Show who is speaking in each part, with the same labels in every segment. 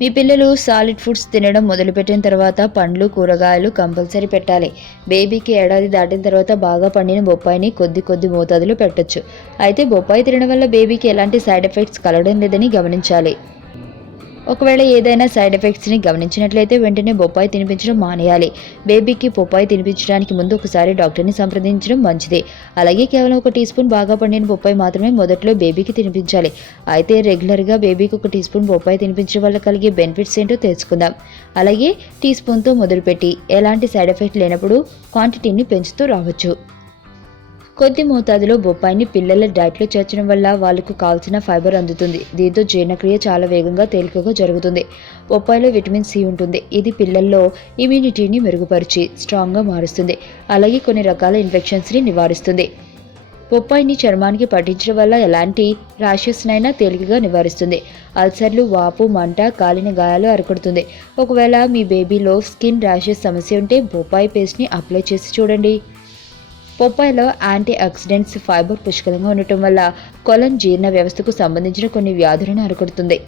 Speaker 1: మీ పిల్లలు solid foods తినడం మొదలుపెట్టిన తర్వాత పండ్లు కూరగాయలు కంపల్సరీ పెట్టాలి. బేబీకి ఏడాది దాటిన తర్వాత బాగా పండిన బొప్పాయిని కొద్ది కొద్ది మోతాదులో పెట్టొచ్చు. అయితే బొప్పాయి తినడం వల్ల బేబీకి ఎలాంటి సైడ్ ఎఫెక్ట్స్ కలగడం లేదని గమనించాలి. ఒకవేళ ఏదైనా సైడ్ ఎఫెక్ట్స్ని గమనించినట్లయితే వెంటనే బొప్పాయి తినిపించడం మానేయాలి. బేబీకి బొప్పాయి తినిపించడానికి ముందు ఒకసారి డాక్టర్ని సంప్రదించడం మంచిది. అలాగే కేవలం ఒక టీ స్పూన్ బాగా పండిన బొప్పాయి మాత్రమే మొదట్లో బేబీకి తినిపించాలి. అయితే రెగ్యులర్గా బేబీకి ఒక టీ స్పూన్ బొప్పాయి తినిపించడం వల్ల కలిగే బెనిఫిట్స్ ఏంటో తెలుసుకుందాం. అలాగే టీ స్పూన్తో మొదలుపెట్టి ఎలాంటి సైడ్ ఎఫెక్ట్ లేనప్పుడు క్వాంటిటీని పెంచుతూ రావచ్చు. కొద్ది మోతాదులో బొప్పాయిని పిల్లల డైట్లో చేర్చడం వల్ల వాళ్ళకు కావాల్సిన ఫైబర్ అందుతుంది. దీంతో జీర్ణక్రియ చాలా వేగంగా తేలికగా జరుగుతుంది. బొప్పాయిలో విటమిన్ సి ఉంటుంది. ఇది పిల్లల్లో ఇమ్యూనిటీని మెరుగుపరిచి స్ట్రాంగ్గా మారుస్తుంది. అలాగే కొన్ని రకాల ఇన్ఫెక్షన్స్ని నివారిస్తుంది. బొప్పాయిని చర్మానికి పట్టించడం వల్ల ఎలాంటి ర్యాషెస్నైనా తేలికగా నివారిస్తుంది. అల్సర్లు వాపు మంట కాలిన గాయాలు అరికడుతుంది. ఒకవేళ మీ బేబీలో స్కిన్ ర్యాషెస్ సమస్య ఉంటే బొప్పాయి పేస్ట్ని అప్లై చేసి చూడండి. పొప్పాయిలో యాంటీ ఆక్సిడెంట్స్ ఫైబర్ పుష్కలంగా ఉండటం వల్ల కొలన్ జీర్ణ వ్యవస్థకు సంబంధించిన కొన్ని వ్యాధులను అరికడుతుంది.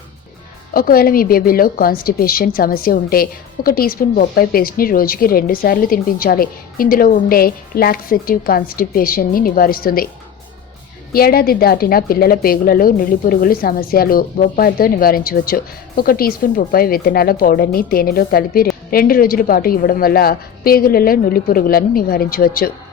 Speaker 1: ఒకవేళ మీ బేబీలో కాన్స్టిపేషన్ సమస్య ఉంటే ఒక టీ స్పూన్ బొప్పాయి పేస్ట్ని రోజుకి రెండుసార్లు తినిపించాలి. ఇందులో ఉండే లాక్సెటివ్ కాన్స్టిపేషన్ని నివారిస్తుంది. ఏడాది దాటిన పిల్లల పేగులలో నులి పురుగులు సమస్యలు బొప్పాయితో నివారించవచ్చు. ఒక టీ స్పూన్ బొప్పాయి విత్తనాల పౌడర్ని తేనెలో కలిపి రెండు రోజుల పాటు ఇవ్వడం వల్ల పేగులలో నులిపురుగులను నివారించవచ్చు.